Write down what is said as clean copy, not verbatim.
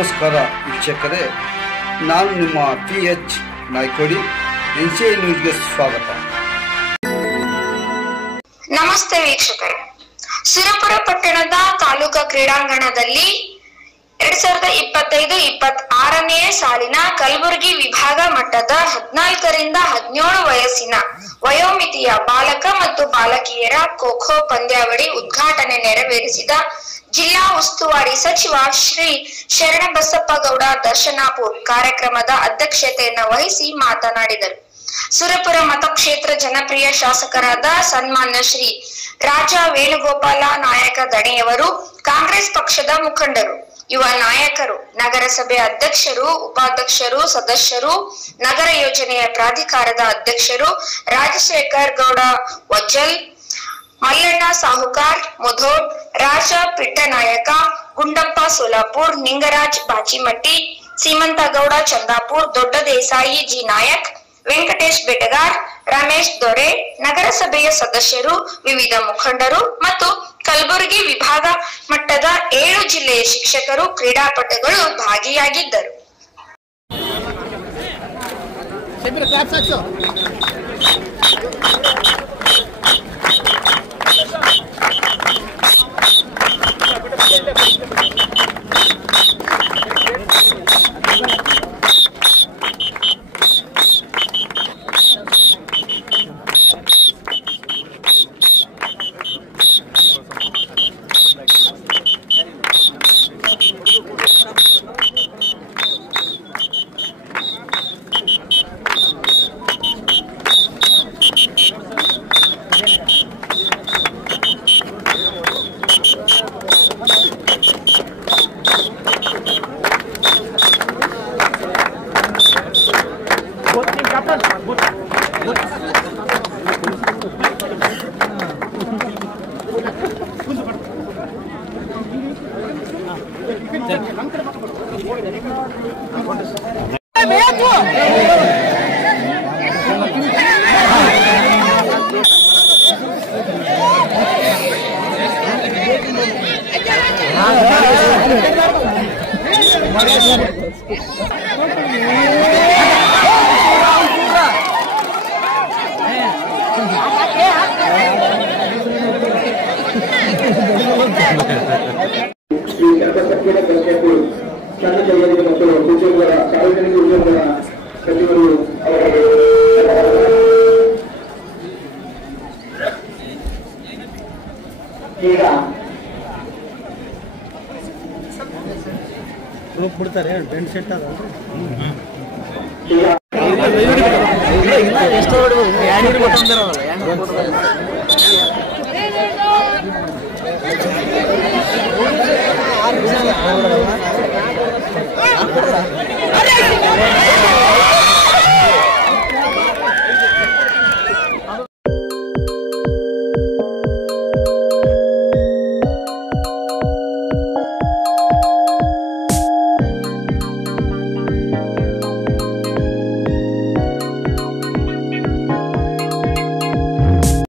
ನಮಸ್ಕಾರ ವೀಕ್ಷಕರೇ, ನಾನು ನಿಮ್ಮ PH ನಾಯ್ಕೋಡಿ. NCI ನ್ಯೂಸ್ಗೆ ಸ್ವಾಗತ. ನಮಸ್ತೆ ವೀಕ್ಷಕರೇ, ಸುರಪುರ ಪಟ್ಟಣದ ತಾಲೂಕಾ ಕ್ರೀಡಾಂಗಣದಲ್ಲಿ 2025-26ನೇ ಸಾಲಿನ ಕಲಬುರಗಿ ವಿಭಾಗ ಮಟ್ಟದ 14 ರಿಂದ 17 ವಯಸ್ಸಿನ ವಯೋಮಿತಿಯ ಬಾಲಕ ಮತ್ತು ಬಾಲಕಿಯರ ಖೋ-ಖೋ ಪಂದ್ಯಾವಳಿ ಉದ್ಘಾಟನೆ ನೆರವೇರಿಸಿದ ಜಿಲ್ಲಾ ಉಸ್ತುವಾರಿ ಸಚಿವ ಶ್ರೀ ಶರಣಬಸಪ್ಪ ಗೌಡ ದರ್ಶನಾಪುರ್ ಕಾರ್ಯಕ್ರಮದ ಅಧ್ಯಕ್ಷತೆಯನ್ನು ವಹಿಸಿ ಮಾತನಾಡಿದರು. ಸುರಪುರ ಮತಕ್ಷೇತ್ರ ಜನಪ್ರಿಯ ಶಾಸಕರಾದ ಸನ್ಮಾನ್ಯ ಶ್ರೀ ರಾಜ ವೇಣುಗೋಪಾಲ ನಾಯಕ ದಣಿಯವರು ಕಾಂಗ್ರೆಸ್ ಪಕ್ಷದ ಮುಖಂಡರು, ಯುವ ನಾಯಕರು, ನಗರಸಭೆ ಅಧ್ಯಕ್ಷರು, ಉಪಾಧ್ಯಕ್ಷರು, ಸದಸ್ಯರು, ನಗರ ಯೋಜನೆಯ ಪ್ರಾಧಿಕಾರದ ಅಧ್ಯಕ್ಷರು ರಾಜಶೇಖರ್ ಗೌಡ ವಜ್ಜಲ್, ಮಲ್ಲಣ್ಣ ಸಾಹುಕಾರ್ ಮುಧೋಡ್, ರಾಜ ಪಿಟ್ಟನಾಯಕ, ಗುಂಡಪ್ಪ ಸೋಲಾಪುರ್, ನಿಂಗರಾಜ್ ಬಾಚಿಮಟ್ಟಿ, ಸೀಮಂತಗೌಡ ಚಂದಾಪುರ್, ದೊಡ್ಡ ದೇಸಾಯಿ ಜಿ ನಾಯಕ್, ವೆಂಕಟೇಶ್ ಬೆಟಗಾರ್, ರಮೇಶ್ ದೊರೆ, ನಗರಸಭೆಯ ಸದಸ್ಯರು, ವಿವಿಧ ಮುಖಂಡರು ಮತ್ತು ಕಲಬುರಗಿ ವಿಭಾಗ ಮಟ್ಟದ 7 ಜಿಲ್ಲೆಯ ಶಿಕ್ಷಕರು, ಕ್ರೀಡಾಪಟುಗಳು ಭಾಗಿಯಾಗಿದ್ದರು. ಸಾರ್ವಜನಿಕ ಉದ್ಯೋಗಗಳ ಸಚಿವರು ಈಗ ಬಿಡ್ತಾರೆ ಬೆಂಡ್ ಸೆಟ್ ಅದ ಎಷ್ಟು